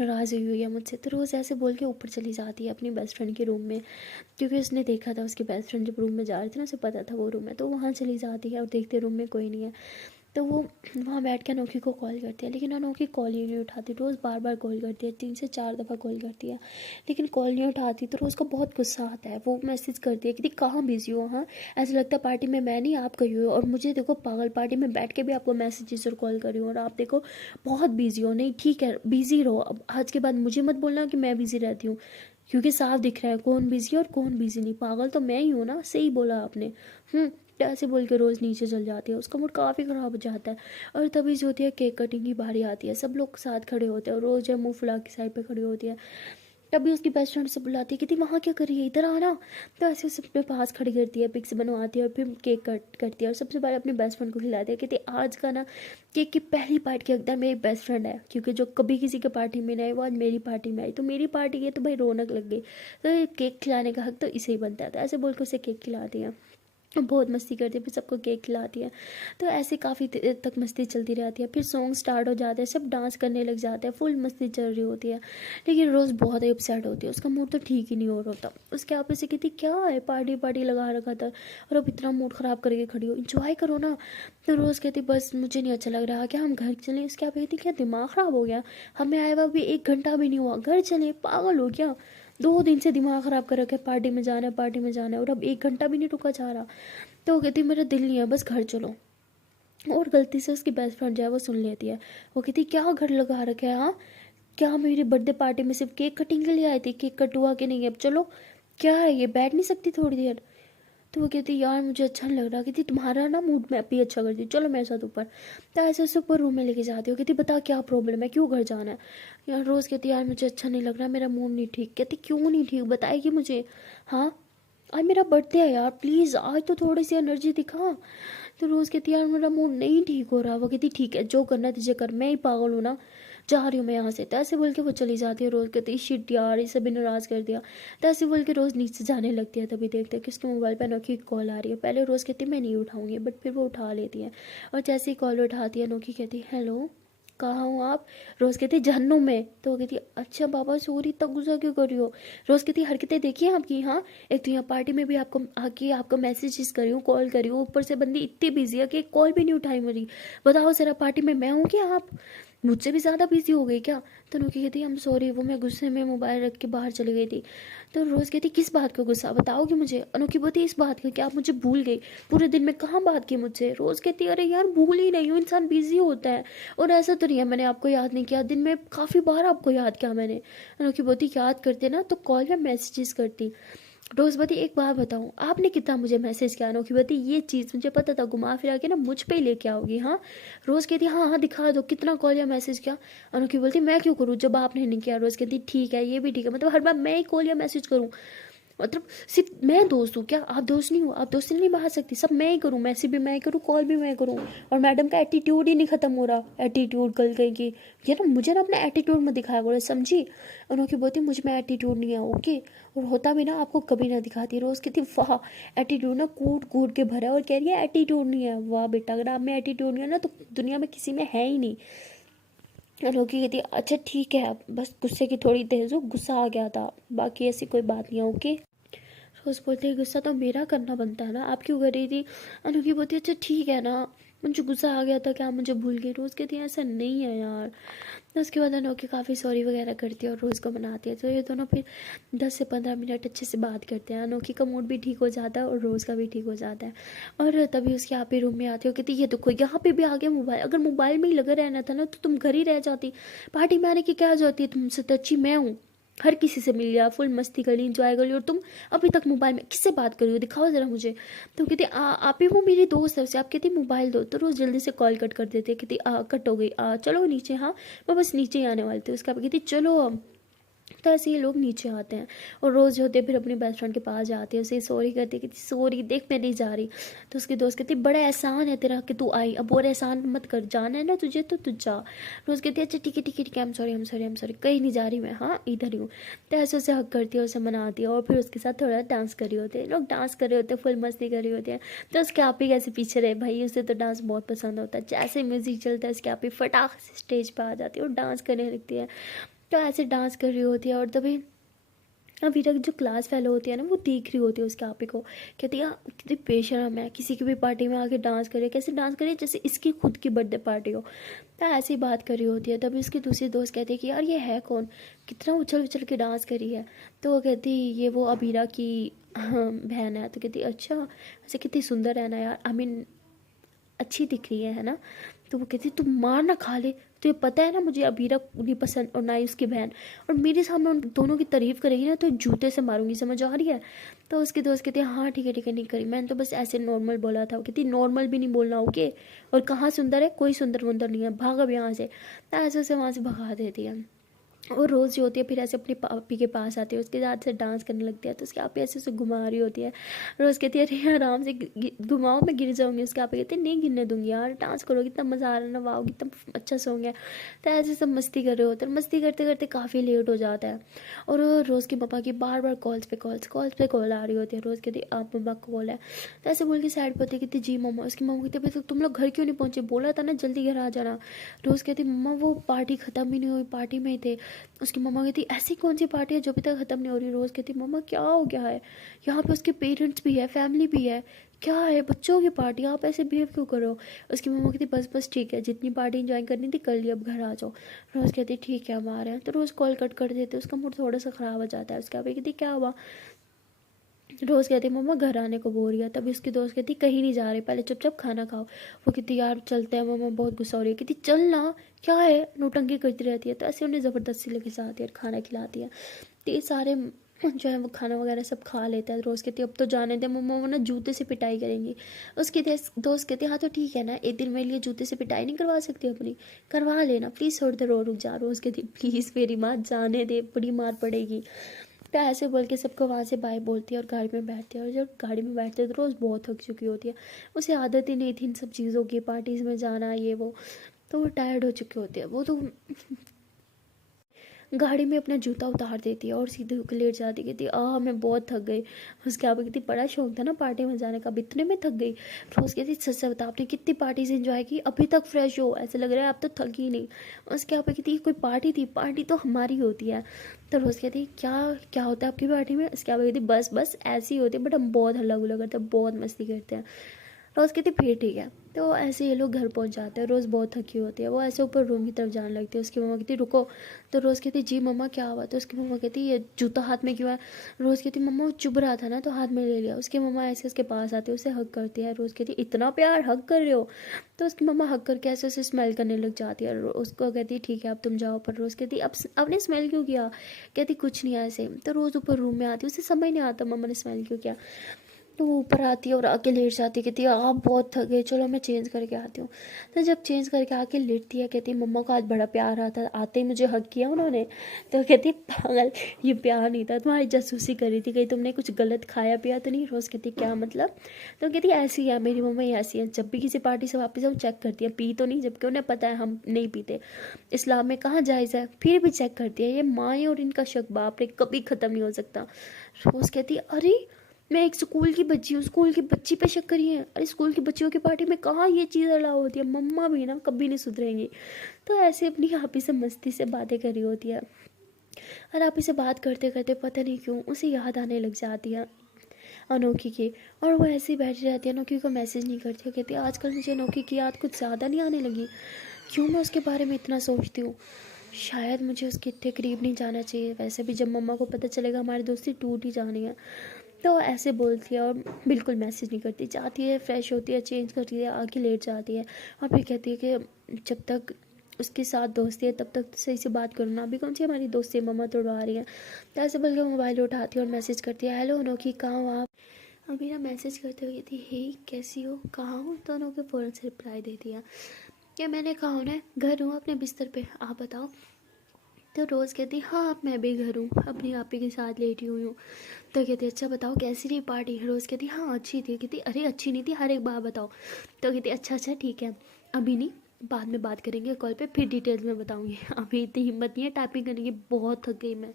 नाराज़ हुई है मुझसे। तो रोज़ ऐसे बोल के ऊपर चली जाती है अपनी बेस्ट फ्रेंड के रूम में, क्योंकि उसने देखा था उसकी बेस्ट फ्रेंड जब रूम में जा रही थी ना, उसे पता था वो रूम है, तो वहाँ चली जाती है और देखते रूम में कोई नहीं है। तो वो वहाँ बैठ के अनोखी को कॉल करती है, लेकिन अनोखी कॉल ही नहीं उठाती। रोज़ बार बार कॉल करती है, 3 से 4 दफ़ा कॉल करती है, लेकिन कॉल नहीं उठाती। तो रोज़ को बहुत गुस्सा आता है। वो मैसेज करती है कि कहाँ बिज़ी हो, हाँ ऐसा लगता है पार्टी में मैं नहीं आप गई हो, और मुझे देखो पागल पार्टी में बैठ के भी आपको मैसेजेस और कॉल कर रही हूँ, और आप देखो बहुत बिज़ी हो। नहीं ठीक है, बिज़ी रहो, अब आज के बाद मुझे मत बोलना कि मैं बिज़ी रहती हूँ, क्योंकि साफ दिख रहा है कौन बिज़ी है और कौन बिज़ी नहीं। पागल तो मैं ही हूँ ना, सही बोला आपने। तो ऐसे बोल के रोज़ नीचे चल जाती है। उसका मूड काफ़ी ख़राब हो जाता है। और तभी जो होती है केक कटिंग की बारी आती है, सब लोग साथ खड़े होते हैं और रोज़ जो मुंह फुला के साइड पे खड़ी होती है। तभी उसकी बेस्ट फ्रेंड से बुलाती है कि वहाँ क्या कर रही है, इधर आना। तो ऐसे उसे अपने पास खड़ी करती है, पिक्स बनवाती है और फिर केक कट करती है, और सबसे पहले अपने बेस्ट फ्रेंड को खिलाती है। कहती है आज का ना केक की पहली पार्टी के हकदार मेरी बेस्ट फ्रेंड है, क्योंकि जो कभी किसी के पार्टी में नहीं आई वो आज मेरी पार्टी में आई, तो मेरी पार्टी है तो भाई रौनक लग गई, तो ये केक खिलाने का हक तो इसे ही बनता है। तो ऐसे बोल के उसे केक खिलाती है, बहुत मस्ती करती है, फिर सबको केक खिलाती है। तो ऐसे काफ़ी देर तक मस्ती चलती रहती है। फिर सॉन्ग स्टार्ट हो जाते हैं, सब डांस करने लग जाते हैं, फुल मस्ती चल रही होती है। लेकिन रोज़ बहुत ही अपसेट होती है, उसका मूड तो ठीक ही नहीं हो रहा होता। उसके आप से कहती क्या है, पार्टी पार्टी लगा रखा था और अब इतना मूड ख़राब करके खड़ी हो, इंजॉय करो ना। तो रोज़ कहती बस मुझे नहीं अच्छा लग रहा, क्या हम घर चलें। उसके आप कहती क्या दिमाग ख़राब हो गया, हमें आए हुआ भी 1 घंटा भी नहीं हुआ, घर चलें, पागल हो क्या। 2 दिन से दिमाग ख़राब कर रखे, पार्टी में जाना है पार्टी में जाना है, और अब 1 घंटा भी नहीं रुका जा रहा। तो वो कहती मेरा दिल नहीं है, बस घर चलो। और गलती से उसकी बेस्ट फ्रेंड जो है वो सुन लेती है। वो कहती क्या घर लगा रखा है, हाँ क्या मेरी बर्थडे पार्टी में सिर्फ केक कटिंग के लिए आई थी, केक कट हुआ कि नहीं, अब चलो क्या है ये, बैठ नहीं सकती थोड़ी देर। तो वो कहती यार मुझे अच्छा नहीं लग रहा, कहती तुम्हारा ना मूड मैं अभी अच्छा करती हूँ, चलो मेरे साथ ऊपर। तो ऐसे उसे ऊपर रूम में लेके जाती हो, कहती बता क्या प्रॉब्लम है, क्यों घर जाना है। यार रोज़ कहती यार मुझे अच्छा नहीं लग रहा, मेरा मूड नहीं ठीक। कहती क्यों नहीं ठीक, बताएगी मुझे। हाँ आज मेरा बर्थडे है यार, प्लीज़ आज तो थोड़ी सी एनर्जी दिखा। तो रोज़ कहती यार मेरा मूड नहीं ठीक हो रहा। वो कहती ठीक है जो करना है तुझे कर, मैं ही पागल हूँ ना, जा रही हूँ मैं यहाँ से। तो ऐसे बोल के वो चली जाती है। रोज़ कहती शिट यार इसे भी नाराज़ कर दिया। तो ऐसे बोल के रोज़ नीचे जाने लगती है। तभी देखते हैं कि उसके मोबाइल पर अनोखी की कॉल आ रही है। पहले रोज़ कहती मैं नहीं उठाऊंगी, बट फिर वो उठा लेती है, और जैसे ही कॉल उठाती है अनोखी कहती हेलो कहाँ हो आप। रोज़ कहती जहन्नुम में। तो वो कहती अच्छा बाबा सॉरी, इतना गुस्सा क्यों कर रही हो। रोज़ कहती हरकतें देखिए आपकी, हाँ एक तो यहाँ पार्टी में भी आपको आके आपको मैसेजेस कर रही हूँ, कॉल कर रही हूँ, ऊपर से बंदी इतनी बिजी है कि कॉल भी नहीं उठाई मेरी। बताओ जरा पार्टी में मैं हूँ क्या आप, मुझसे भी ज़्यादा बिजी हो गई क्या। तो नोकी कहती हम सॉरी, वो मैं गुस्से में मोबाइल रख के बाहर चली गई थी। तो रोज़ कहती किस बात का गुस्सा बताओगे मुझे। अनोखी बोलती इस बात का कि आप मुझे भूल गई, पूरे दिन में कहाँ बात की मुझसे। रोज़ कहती अरे यार भूल ही नहीं हूँ, इंसान बिजी होता है, और ऐसा तो नहीं है मैंने आपको याद नहीं किया, दिन में काफ़ी बार आपको याद किया मैंने। अनोखी बोलती याद करते ना तो कॉल में मैसेजेस करती। रोज़ एक बात बताऊँ आपने कितना मुझे मैसेज किया। अनोखी बती ये चीज़ मुझे पता था, घुमा फिरा के ना मुझ पे ही लेके आओगी। हाँ रोज़ कहती हाँ हाँ दिखा दो कितना कॉल या मैसेज किया। अनोखी बोलती मैं क्यों करूँ जब आपने नहीं किया। रोज़ कहती ठीक है ये भी ठीक है, मतलब हर बार मैं ही कॉल या मैसेज करूँ, मतलब सिर्फ मैं दोस्त हूँ क्या, आप दोस्त नहीं हो, आप दोस्ती नहीं बांट सकती, सब मैं ही करूँ, मैसेज भी मैं ही करूँ, कॉल भी मैं करूँ। और मैडम का एटीट्यूड ही नहीं ख़त्म हो रहा, एटीट्यूड कल कहीं की। ये ना मुझे ना अपना एटीट्यूड में दिखाया बोले समझी। उन्होंने बोलती मुझ में एटीट्यूड नहीं है ओके, और होता भी ना आपको कभी ना दिखाती। रोज़ कहती वाह एटीट्यूड ना कूट कूट के भरा है, और कह रही है एटीट्यूड नहीं है। वाह बेटा अगर आप में एटीट्यूड नहीं है ना तो दुनिया में किसी में है ही नहीं। अनोखी कहती अच्छा ठीक है, बस गुस्से की थोड़ी तेज हो, गुस्सा आ गया था, बाकी ऐसी कोई बात नहीं है ओके। रोज़ बोलते हैं गुस्सा तो मेरा करना बनता है ना, आप क्यों कर रही थी। अनोखी बोलती है अच्छा ठीक है ना, मुझे गुस्सा आ गया था, क्या मुझे भूल गई। रोज़ कहती है ऐसा नहीं है यार। तो उसके बाद अनोखी काफ़ी सॉरी वगैरह करती है और रोज़ को मनाती है। तो ये दोनों फिर 10 से 15 मिनट अच्छे से बात करते हैं। अनोखी का मूड भी ठीक हो जाता है और रोज़ का भी ठीक हो जाता है। और तभी उसके आप ही रूम में आती हो, कहती ये देखो यहाँ पे भी आ गया मोबाइल, अगर मोबाइल में ही लगा रहना था ना तो तुम घर ही रह जाती, पार्टी में आने की क्या जरूरत है, तुमसे तो अच्छी मैं हूँ, हर किसी से मिल लिया, फुल मस्ती कर ली, इंजॉय कर ली, और तुम अभी तक मोबाइल में किससे बात कर रही हो, दिखाओ ज़रा मुझे। तो कहती आप ही वो मेरी दोस्त है, उसे आप कहती मोबाइल दो। तो रोज़ जल्दी से कॉल कट कर देते, कहती कट हो गई, चलो नीचे, हाँ मैं बस नीचे ही आने वाली थी। उसका कहती चलो अब। तो ऐसे ये लोग नीचे आते हैं और रोज़ जो होते हैं फिर अपनी बेस्ट फ्रेंड के पास जाती है, उसे सॉरी करती है, कहती सॉरी देख मैं नहीं जा रही। तो उसकी दोस्त कहती बड़ा एहसान है तेरा कि तू आई, अब और एहसान मत कर, जाना है ना तुझे तो तू जा। रोज़ कहती है अच्छा ठीक है ठीक है ठीक है, आई एम सॉरी कहीं नहीं जा रही मैं, हाँ इधर ही हूँ। तो ऐसे उसे हक करती है, उसे मनाती है, और फिर उसके साथ थोड़ा डांस कर रही होते हैं लोग, डांस कर रहे होते हैं, फुल मस्ती कर रही होती है। तो उसके आप ही कैसे पीछे रहे भाई, उसे तो डांस बहुत पसंद होता है, जैसे म्यूज़िक चलता है उसके आप ही फटाक से स्टेज पर आ जाती है और डांस करने लगती है। तो ऐसे डांस कर रही होती है। और तभी अभी तक जो क्लास फेलो होती है ना, वो देख रही होती है उसके आपे को, कहती है कितनी बेशरम है, किसी की भी पार्टी में आके डांस करे, कैसे डांस करे जैसे इसकी खुद की बर्थडे पार्टी हो। तो ऐसी बात कर रही होती है। तभी उसकी दूसरी दोस्त कहती है कि यार ये है कौन, कितना उछल उछल के डांस करी है। तो वो कहती ये वो अबीरा की बहन है। तो कहती अच्छा, ऐसे कितनी सुंदर है ना यार, आई मीन अच्छी दिख रही है ना। तो वो कहती तुम मार ना खा ले, तुझे पता है ना मुझे अबीरा नहीं पसंद और ना ही उसकी बहन, और मेरे सामने उन दोनों की तारीफ करेगी ना तो जूते से मारूंगी, समझ आ रही है। तो उसकी दोस्त कहती है हाँ ठीक है नहीं करी, मैंने तो बस ऐसे नॉर्मल बोला था। वो कहती नॉर्मल भी नहीं बोलना ओके, और कहाँ सुंदर है, कोई सुंदर वुंदर नहीं है, भाग अब यहाँ से। ऐसे उसे वहाँ से भगा देती है। और रोज़ जो होती है फिर ऐसे अपने पापी के पास आती है, उसके साथ से डांस करने लगती है। तो उसके आप ऐसे उसे घुमा रही होती है। रोज़ कहती है अरे आराम से घुमाओ, मैं गिर जाऊंगी। उसके आप कहते हैं नहीं गिरने दूंगी यार, डांस करो, कितना मज़ा आ रहा है ना, वाओ कितना अच्छा सॉन्ग है। तो ऐसे सब मस्ती कर रहे होते हैं। मस्ती करते करते काफ़ी लेट हो जाता है। और रोज़ की पापा की बार बार कॉल्स पे कॉल आ रही होती है। रोज़ कहती आप मम्मा कॉल है। तो ऐसे बोल के साइड पर होती है, कहती जी मम्मा। उसकी मम्मा कहती है तुम लोग घर क्यों नहीं पहुँचे, बोला था ना जल्दी घर आ जाना। रोज़ कहती मम्मा वो पार्टी ख़त्म ही नहीं हुई, पार्टी में ही थे। उसकी मम्मा कहती ऐसी कौन सी पार्टी है जो अभी तक ख़त्म नहीं हो रही। रोज़ कहती मम्मा क्या हो गया है, यहाँ पे उसके पेरेंट्स भी है, फैमिली भी है, क्या है बच्चों की पार्टी, आप ऐसे बिहेव क्यों करो। उसकी मम्मा कहती बस ठीक है, जितनी पार्टी इंजॉय करनी थी कर ली, अब घर आ जाओ। रोज़ कहती ठीक है हम आ रहे हैं। तो रोज़ कॉल कट कर देते, उसका मूड थोड़ा सा ख़राब हो जाता है। उसके अभी कहती क्या हुआ। रोज़ कहती मम्मा घर आने को बोल रही है। तभी उसकी दोस्त कहती कहीं नहीं जा रही, पहले चुपचाप खाना खाओ। वो कहती यार चलते हैं, मम्मा बहुत गुस्सा हो रही है। कहती चल ना, क्या है नौटंकी करती रहती है। तो ऐसे उन्हें ज़बरदस्ती लेके जाती है और खाना खिलाती है। तो ये सारे जो है वो खाना वगैरह सब खा लेता है। रोज़ कहती अब तो जाने दे मम्मा, वो ना जूते से पिटाई करेंगी। उसकी दोस्त कहती हाँ तो ठीक है ना, एक दिन मेरे लिए जूते से पिटाई नहीं करवा सकती अपनी, करवा लेना प्लीज़, थोड़ी देर और रुक जा। रोज़ कहती प्लीज़ मेरी माँ जाने दे, बड़ी मार पड़ेगी। तो ऐसे बोल के सबको वहाँ से बाय बोलती है और गाड़ी में बैठती है। और जब गाड़ी में बैठते हैं तो रोज़ बहुत थक चुकी होती है, उसे आदत ही नहीं थी इन सब चीज़ों की, पार्टीज़ में जाना ये वो। तो वो टायर्ड हो चुकी होती है। वो तो गाड़ी में अपना जूता उतार देती है और सीधे होकर लेट जाती, कहती मैं बहुत थक गई। उसके आप कहती बड़ा शौक था ना पार्टी में जाने का, अब इतने में थक गई। रोज़ कहती सच से बता आपने कितनी पार्टीज एंजॉय की, अभी तक फ्रेश हो, ऐसा लग रहा है आप तो थक ही नहीं। उसके आप कहती कोई पार्टी थी, पार्टी तो हमारी होती है। तो रोज़ कहती क्या क्या होता है आपकी पार्टी में। उसके आप कहती बस ऐसी होती है, बट हम बहुत हल्ला गुल्ला करते हैं, बहुत मस्ती करते हैं। रोज़ कहती फिर ठीक है। तो ऐसे ये लोग घर पहुंच जाते हैं। रोज़ बहुत थकी होती है, वो ऐसे ऊपर रूम की तरफ जाने लगती है। उसकी मम्मा कहती रुको। तो रोज़ कहती जी मम्मा क्या हुआ। तो उसकी मम्मा कहती ये जूता हाथ में क्यों है। रोज़ कहती मम्मा वो चुभ रहा था ना तो हाथ में ले लिया। उसकी मम्मा ऐसे उसके पास आती है, उसे हग करती है। रोज़ कहती इतना प्यार हग कर रहे हो। तो उसकी मम्मा हग करके ऐसे उसे स्मेल करने लग जाती है। उसको कहती ठीक है अब तुम जाओ। पर रोज़ कहती अब आपने स्मेल क्यों किया। कहती कुछ नहीं ऐसे। तो रोज़ ऊपर रूम में आती है, उसे समझ नहीं आता मम्मा ने स्मेल क्यों किया। तो वो ऊपर आती है और आके लेट जाती है, कहती है आप बहुत थक गए, चलो मैं चेंज करके आती हूँ। तो जब चेंज करके आके लेटती है, कहती है मम्मा को आज बड़ा प्यार आता, आते ही मुझे हक किया उन्होंने। तो कहती है पागल, ये प्यार नहीं था, तुम्हारी जासूसी कर रही थी, कहीं तुमने कुछ गलत खाया पिया तो नहीं। रोज़ कहती क्या मतलब। तो कहती ऐसी है मेरी मम्मा, ही ऐसी है, जब भी किसी पार्टी से वापस आओ चेक करती है पी तो नहीं, जबकि उन्हें पता है हम नहीं पीते, इस्लाम में कहाँ जायज़ है, फिर भी चेक करती है। ये माएँ और इनका शक बाप रे कभी ख़त्म नहीं हो सकता। रोज़ कहती है अरे मैं एक स्कूल की बच्ची हूँ, स्कूल की बच्ची पे शक करी है, अरे स्कूल की बच्चियों की पार्टी में कहाँ ये चीज़ अलाउ होती है। मम्मा भी ना कभी नहीं सुधरेंगी। तो ऐसे अपनी आप ही से मस्ती से बातें करी होती है। और आप ही से बात करते करते पता नहीं क्यों उसे याद आने लग जाती है अनोखी की। और वो ऐसे ही बैठी रहती है, अनोखी को मैसेज नहीं करती है। कहती है आजकल मुझे अनोखी की याद कुछ ज़्यादा नहीं आने लगी, क्यों मैं उसके बारे में इतना सोचती हूँ। शायद मुझे उसके इतने करीब नहीं जाना चाहिए, वैसे भी जब मम्मा को पता चलेगा हमारी दोस्ती टूट ही जानी है। तो ऐसे बोलती है और बिल्कुल मैसेज नहीं करती, जाती है फ्रेश होती है, चेंज करती है, आके लेट जाती है। और फिर कहती है कि जब तक उसके साथ दोस्ती है तब तक तो सही से बात करो ना, अभी कौन सी हमारी दोस्ती मम्मा तोड़वा रही है। तो ऐसे बोल के मोबाइल उठाती है और मैसेज करती है हेलो अनोखी कहाँ हो आप। अभी ना मैसेज करते हुए कहती हे कैसी हो कहाँ हो। तो अनोखी फ़ौरन से रिप्लाई देती है कि मैंने कहा होना है घर हूँ अपने बिस्तर पे, आप बताओ। तो रोज़ कहती हाँ अब मैं भी घर हूँ, अपनी आपी के साथ लेटी हुई हूँ। तो कहती अच्छा बताओ कैसी रही पार्टी। रोज़ कहती हाँ अच्छी थी। कहती अरे अच्छी नहीं थी, हर एक बार बताओ। तो कहती अच्छा ठीक है, अभी नहीं बाद में बात करेंगे कॉल पे, फिर डिटेल्स में बताऊँगी, अभी इतनी हिम्मत नहीं है टाइपिंग करने की, बहुत थक गई मैं।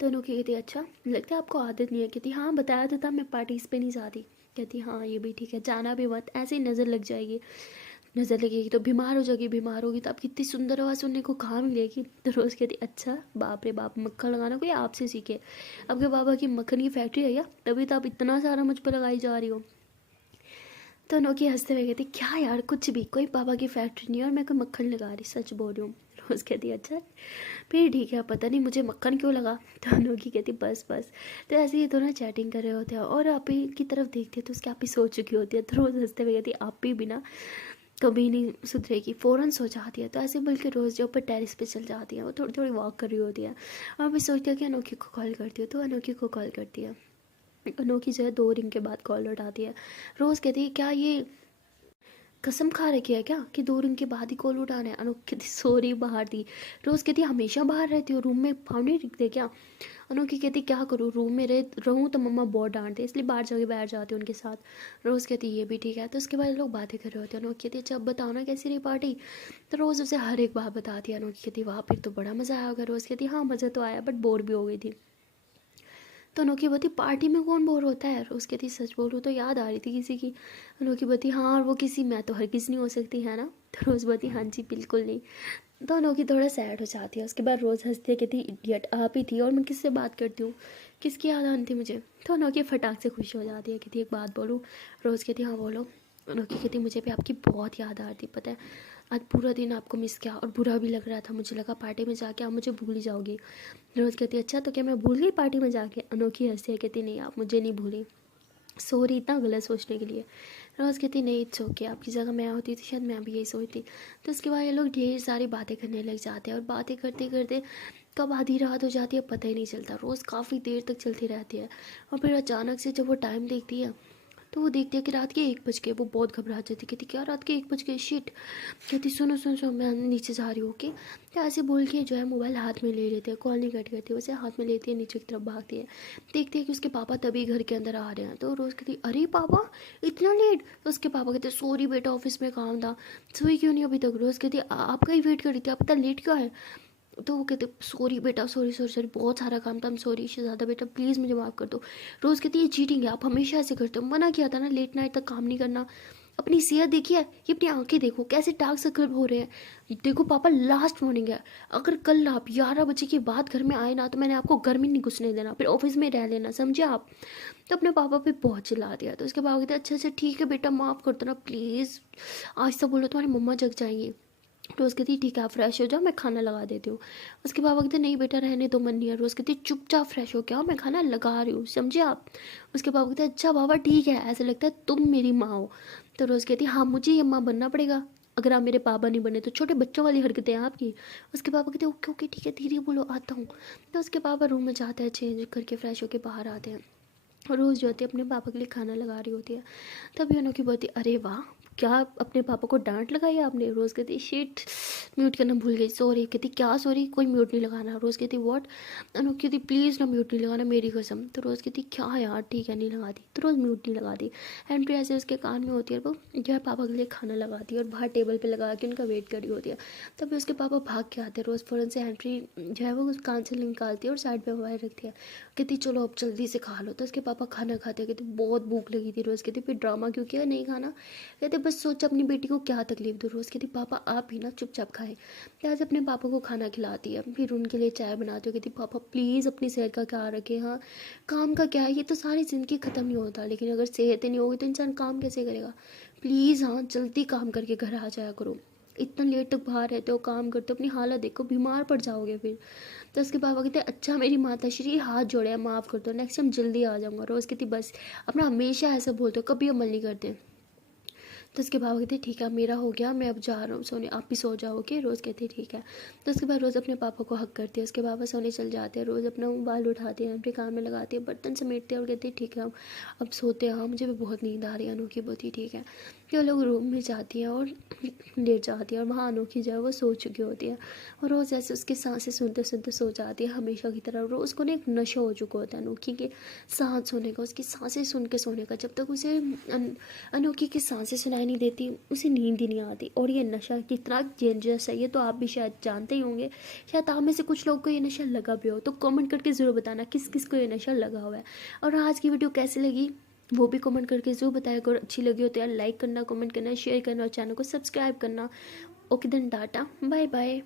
तो अनोखी कहती अच्छा लगता है आपको आदत नहीं है। कहती हाँ बताया तो था मैं पार्टीज पे नहीं जाती। कहती हाँ ये भी ठीक है, जाना भी मत, ऐसे ही नज़र लग जाएगी। नज़र लगेगी तो बीमार हो जाएगी, बीमार होगी तो आपकी इतनी सुंदर आवाज़ सुनने को कहाँ मिलेगी। तो रोज़ कहती अच्छा बाप रे बाप, मक्खन लगाना कोई आपसे सीखे, आपके बाबा की मक्खन की फैक्ट्री है क्या, तभी तो आप इतना सारा मुझ पर लगाई जा रही हो। तो अनोखी हंसते हुए कहती क्या यार कुछ भी, कोई पापा की फैक्ट्री नहीं है और मैं कोई मक्खन लगा रही, सच बोल रही हूँ। रोज़ कहती अच्छा फिर ठीक है, पता नहीं मुझे मक्खन क्यों लगा। तो अनोखी कहती बस बस। तो ऐसे ये दोनों चैटिंग कर रहे होते हैं और आप ही की तरफ देखते हैं तो उसकी आप ही सो चुकी होती है। तो रोज़ हंसते हुए कहती आप ही बिना कभी नहीं सुधरेगी, फ़ौरन सो जाती है। तो ऐसे बोल के रोज़ जो ऊपर टेरिस पे चल जाती है, वो थोड़ी थोड़ी वॉक कर रही होती है और अभी सोचती है कि अनोखी को कॉल करती है। तो अनोखी को कॉल करती है, अनोखी जो है 2 रिंग के बाद कॉल उठाती है। रोज़ कहती है क्या ये कसम खा रखी है क्या कि 2 रिंग के बाद ही कॉल उठाना है। अनोखी कहती सॉरी बाहर थी। रोज़ कहती हमेशा बाहर रहती हो, रूम में पाँव नहीं दिखते क्या। अनोखी कहती क्या करूँ, रूम में रहूँ तो मम्मा बहुत डांटते, इसलिए बाहर जाके बैठ जाती हूँ उनके साथ। रोज़ कहती ये भी ठीक है। तो उसके बाद लोग बातें कर रहे होते हैं। अनोखी कहती अच्छा अब बताओ ना कैसी रही पार्टी। तो रोज़ उसे हर एक बात बताती है। अनोखी कहती वाह फिर तो बड़ा मज़ा आया होगा। रोज़ कहती हाँ मज़ा तो आया बट बोर भी हो गई थी। तो अनोखी बोती पार्टी में कौन बोर होता है। रोज़ कहती सच बोलूँ तो याद आ रही थी किसी की। अनोखी बोती हाँ और वो किसी, मैं तो हर किसी नहीं हो सकती है ना। तो रोज़ बोती हाँ जी बिल्कुल नहीं। तो अनोखी थोड़ा सैड हो जाती है। उसके बाद रोज़ हंसती है कहती इडियट आप ही थी और मैं किससे बात करती हूँ, किसकी याद आनी थी मुझे। तो अनोखी फटाक से खुश हो जाती है, कहती एक बात बोलूँ। रोज़ कहती हाँ बोलो। अनोखी कहती मुझे भी आपकी बहुत याद आ रही थी, पता है आज पूरा दिन आपको मिस किया और बुरा भी लग रहा था, मुझे लगा पार्टी में जाके आप मुझे भूल ही जाओगी। रोज़ कहती अच्छा तो क्या मैं भूल गई पार्टी में जाके। अनोखी हंसती है कहती नहीं आप मुझे नहीं भूली, सॉरी इतना गलत सोचने के लिए। रोज़ कहती नहीं इट्स ओके, आपकी जगह मैं होती तो शायद मैं भी यही सोचती। तो उसके बाद ये लोग ढेर सारी बातें करने लग जाते हैं और बातें करते करते कब आधी रात हो जाती है पता ही नहीं चलता। रोज़ काफ़ी देर तक चलती रहती है और फिर अचानक से जब वो टाइम देखती है तो वो देखती है कि रात के 1 बज गए। वो बहुत घबरा जाती, कहती क्या रात के 1 बज गए, शिट। कहती सुनो सुनो सुनो मैं नीचे जा रही हूँ ओके। तो ऐसे बोल के जो है मोबाइल हाथ में ले लेते हैं, कॉल नहीं कट करती, उसे हाथ में लेती है नीचे की तरफ भागती है। देखती है कि उसके पापा तभी घर के अंदर आ रहे हैं। तो रोज़ कहती अरे पापा इतना लेट। तो उसके पापा कहते सॉरी बेटा ऑफिस में काम था, सोई क्यों नहीं अभी तक। रोज़ कहती आपका ही वेट कर रही थी, आप इतना लेट क्यों है। तो वो कहते सॉरी बेटा सॉरी सॉरी सॉरी बहुत सारा काम था, हम सॉरी शहजादा बेटा प्लीज़ मुझे माफ़ कर दो। रोज़ कहती ये चीटिंग है, आप हमेशा ऐसे करते हो, मना किया था ना लेट नाइट तक काम नहीं करना। अपनी सेहत देखी है, ये अपनी आंखें देखो कैसे डार्क सर्कल हो रहे हैं। देखो पापा लास्ट वार्निंग है, अगर कल आप 11 बजे के बाद घर में आए ना तो मैंने आपको घर में नहीं घुसने देना, फिर ऑफिस में रह लेना समझे आप। तो अपने पापा पे बहुत चिल्ला दिया। तो उसके पापा कहते अच्छा अच्छा ठीक है बेटा माफ़ कर दो ना प्लीज़, आज तक बोलो तुम्हारी मम्मा जग जाएंगी। रोज़ कहती ठीक है आप फ्रेश हो जाओ मैं खाना लगा देती हूँ। उसके पापा कहते नहीं बेटा रहने तो मन नहीं है। रोज़ कहती चुपचाप फ्रेश हो क्या मैं खाना लगा रही हूँ समझे आप। उसके पापा कहते अच्छा बाबा ठीक है, ऐसे लगता है तुम मेरी माँ हो। तो रोज़ कहती हाँ मुझे ये माँ बनना पड़ेगा, अगर आप मेरे पापा नहीं बने तो। छोटे बच्चों वाली हरकतें हैं आपकी। उसके पापा कहते ओके ओके ठीक है धीरे बोलो आता हूँ। तो उसके पापा रूम में जाते हैं, चेंज करके फ्रेश होकर बाहर आते हैं। रोज़ जो होती है अपने पापा के लिए खाना लगा रही होती है। तभी अनोखी बोलती अरे वाह क्या अपने पापा को डांट लगाई आपने। रोज़ कहती शिट म्यूट करना भूल गई, सॉरी। कहती क्या सॉरी, कोई म्यूट नहीं लगाना। रोज़ कहती व्हाट। अनोखी कहती प्लीज़ ना म्यूट नहीं लगाना मेरी कसम। तो रोज़ कहती क्या यार ठीक है नहीं लगाती। तो रोज़ म्यूट नहीं लगाती। एंड फिर ऐसे उसके कान में होती है, वो जो है पापा के लिए खाना लगाती है और बाहर टेबल पर लगा के उनका वेट कर रही होती है। तभी उसके पापा भाग के आते हैं। रोज़ फ़ौरन से एंट्री जो है वो उस कान से निकालती है और साइड पर मोबाइल रखती है। कहती चलो अब जल्दी से खा लो। तो उसके पापा खाना खाते, कहते बहुत भूख लगी थी। रोज़ कहती फिर ड्रामा क्यों किया नहीं खाना। कहते बस सोचा अपनी बेटी को क्या तकलीफ दूँ। रोज़ कहती पापा आप ही ना चुपचाप खाएं। तो आज अपने पापा को खाना खिलाती है, फिर उनके लिए चाय बनाती हो। कहती पापा प्लीज़ अपनी सेहत का ख्याल रखें। हाँ काम का क्या है, ये तो सारी ज़िंदगी ख़त्म नहीं होता, लेकिन अगर सेहत ही नहीं होगी तो इंसान काम कैसे करेगा। प्लीज़ हाँ जल्दी काम करके घर आ जाया करो, इतना लेट तक बाहर रहते हो काम करते हो, अपनी हालत देखो बीमार पड़ जाओगे फिर। तो उसके पापा कहते अच्छा मेरी माता श्री हाथ जोड़े माफ़ कर दो, नेक्स्ट टाइम जल्दी आ जाऊँगा। रोज़ कहती बस अपना हमेशा ऐसा बोलते हो कभी अमल नहीं करते। तो उसके पापा कहते ठीक है मेरा हो गया मैं अब जा रहा हूँ सोने, आप भी सो जाओगे। रोज़ कहती ठीक है। तो उसके बाद रोज़ अपने पापा को हक करती है। उसके पापा सोने चल जाते हैं। रोज़ अपना मोबाइल उठाते हैं, अपने काम में लगाते हैं, बर्तन समेटते हैं और कहते हैं ठीक है अब सोते हैं। हाँ मुझे भी बहुत नींद आ रही है। अनोखी बोती ठीक है। फिर लोग रूम में जाती हैं और लेट जाती है और वहाँ अनोखी जो है वो सो चुकी होती है और रोज़ ऐसे उसकी सांसें सुनते सुनते सो जाती है हमेशा की तरह। रोज़ को ना एक नशा हो चुका होता है अनोखी के सांस सोने का, उसकी सांसें सुन के सोने का। जब तक उसे अनोखी की सांसें सुनाई नहीं देती उसे नींद ही नहीं आती। और ये नशा कितना डेंजरस है ये तो आप भी शायद जानते ही होंगे, शायद आप में से कुछ लोग को ये नशा लगा भी हो। तो कमेंट करके ज़रूर बताना किस किस को ये नशा लगा हुआ है। और आज की वीडियो कैसी लगी वो भी कमेंट करके ज़रूर बताया करो। अच्छी लगी हो तो यार लाइक करना, कमेंट करना, शेयर करना और चैनल को सब्सक्राइब करना। Okay then, tata, bye bye.